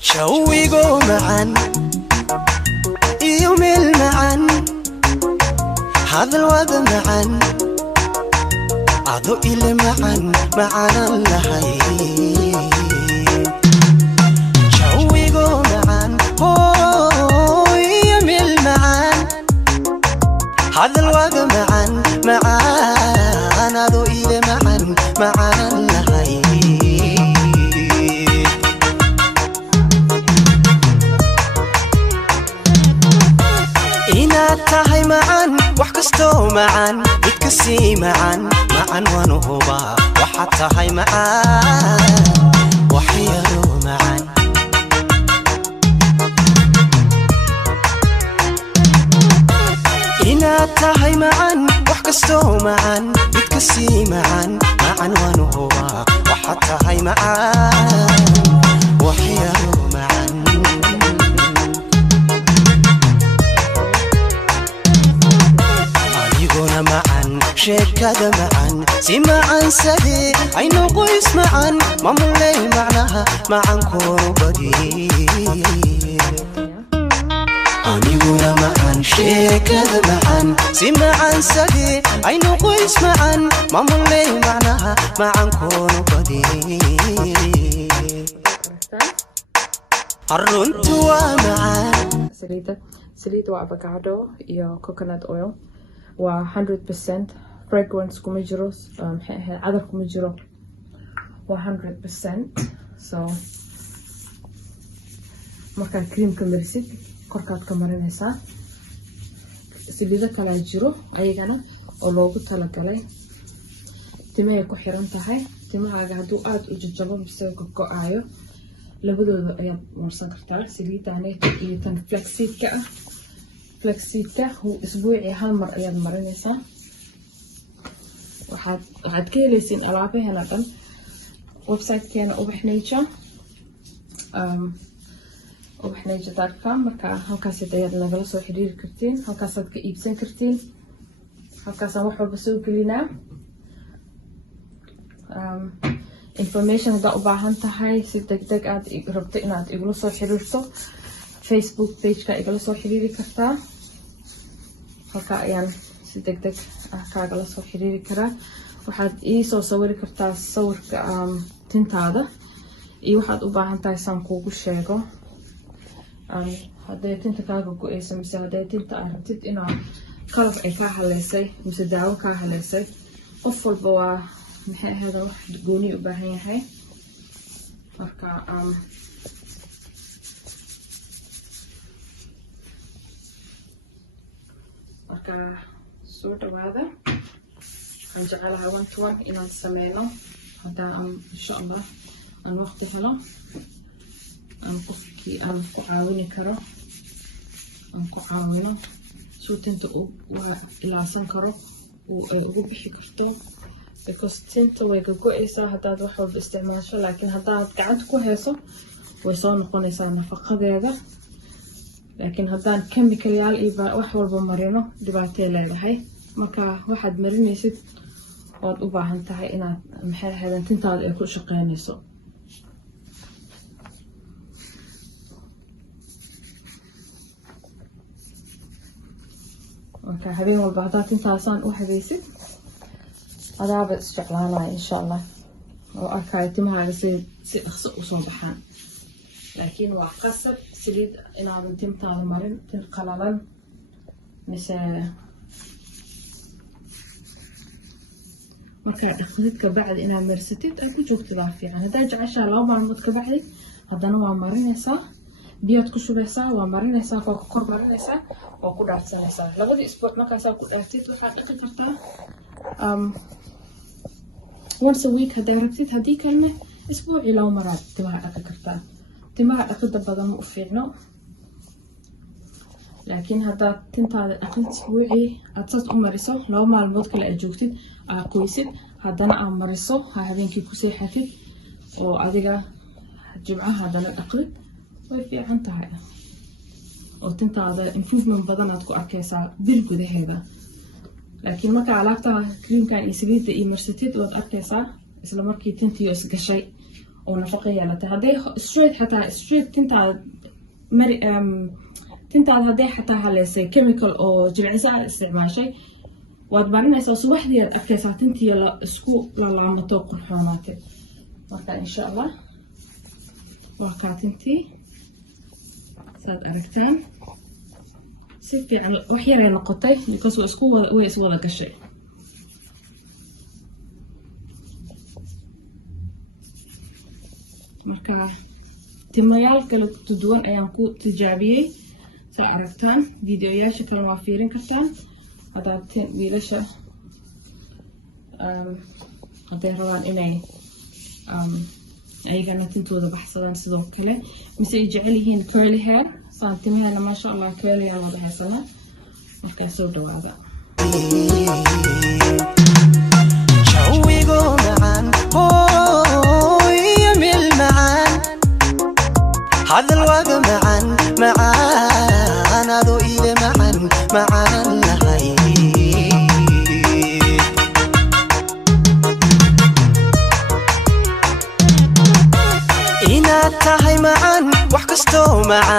شويقو معا يوميل معا هذا الوضع معا عضو إلي معا معانا اللهي شويقو معا يوميل معا هذا الوضع معا معانا عضو إلي معا معانا اللهي tahay macaan wax kasto macaan mid kasi macaan macaan wanuhuba waxa tahay macaan wax yaro macaan ina tahay macaan wax kasto macaan mid kasi macaan macaan wanuhuba waxa tahay macaan wax yaro macaan معاً شكادا معاً سمعاً سدي عينو قيس معاً مملي معناها معاً كوربدي أنيقونا معاً شكادا معاً سمعاً سدي عينو قيس معاً مملي معناها معاً كوربدي الرنتوا معاً سليد وافوكادو يو coconut oil و 100% fragrance kuma jiro cadar kuma jiro waa 100% so markaa creamka marisid korkaad ka marinaysaa saliido kala jiro ayagana oo loogu talagalay timaha ku xiran tahay timahaaga haduu aad u jajabo mise ka go'ayo labadooda ayaad marsan kartaa saliidana iyo tan flaxseedka ah flaxseedka uu isbuuci hal mar ayaad marinaysaa waxaad ka helaysiin alaabaheena dhan website-keena ubaxnature.com marka halkaas ayaad nagala soo xiriiri kartiin halkaasaad ka iibsan kartiin halkaasaan wax walba soo gelinaa information haddaa u baahan tahay si degdeg aad rabto inaad igula soo xiriirto Facebook page-ka igala soo xiriiri kartaa halka ayaan si degdeg ah kaagala soo xiriiri karaa waxaad ii soo sawiri kartaa sawirka tintaada iyo waxaad u baahan tahay saan kuugu sheego hadday tinta kaaga go'ayso mise hadday tinta aad rabtid inaad qalab ay kaa haleysay mise daawo kaa haleysay qof walba waa maxay ahayd wax gooni u baahan yahay marka soo dhawaada waxaan jecelahay 1-to-1 inaan sameyno haddaan insha allah aan waqti helo aan qofkii aan ku caawini karo aan ku caawino suu tinta ilaasan karo ay ugu bixi karto because tinta way ka go'aysaa haddaad wax walba isticmaasho laakiin haddaad gacanta ku hayso way soo noqonaysaa nafaqadeeda laakiin haddaan chemical-yaal iyo wax walba marino dhibaatay leedahay marka waxaad marinaysid waad u baahan tahay inaad maxay ahayd tintaada ay ku shaqeynayso marka habeen walba haddaad tintaasaan u habaysid adaaba isjeclaanaya insha allah oo arkaayo timahaaga si dhaqso usoo baxaan laakiin waa qasab saliid inaadan tintaada marin tin qalalan mise markaa dhaqdid ka bacdi inaad marsatid aad ku joogtidaa fiican haddaad jeceshaa 2 maalmood ka bacdi haddana waa marinaysaa biyaad ku shubaysaa waa marinaysaa waa ku kor marinaysaa waa ku dhaafsanaysaa 2 isbuuc markaasaa ku dhaaftid waxaad dhaqi kartaa once a week haddaad rabtid haddii kalena isbuucii 2 maraad timaha dhaqi kartaa timaha dhaqida badan ma u fiicno laakiin haddaad tintaada dhaqid isbuucii aad saas u mariso 2 maalmood kale aad joogtid aad qoysid haddana aad mariso habeenkii ku seexatid oo adiga jimcaha haddana dhaqid way fiican tahay oo tintaada improvement badan aad ku arkaysaa bil gudaheeda laakiin marka alaabta creamkan iyo saliidda iyo marsatid waad arkaysaa isla markii tintii is gashay oo nafaqo yeelata hadday straight xataa straight tintaada hadday xataa haleysay chemical oo jimicsi aad isticmaashay waad baranaysaa subaxdii aad arkaysaa tintii la isku laalaamato qurxoonaatay marka insha allah waa kaa tintii saad aragtaan si fiican wax yaray noqotay because way iswada gashay marka timayaal kala duwan ayaan ku tijaabiyey saa aragtaan videoyaasha kalena waa fiirin kartaan haddaad wiilasha hadday rabaan inay ayagana tintooda baxsadaan sidoo kale mise ay jecel yihiin curly hair saan timaheena maasha allah curly hair wada haysana markaa soo dhawaada jawigo macaan hooyo meel macaan hadal waaga macaan macaan adoo ile macaan macaan lahay inaad tahay macaan wax kastoo macaan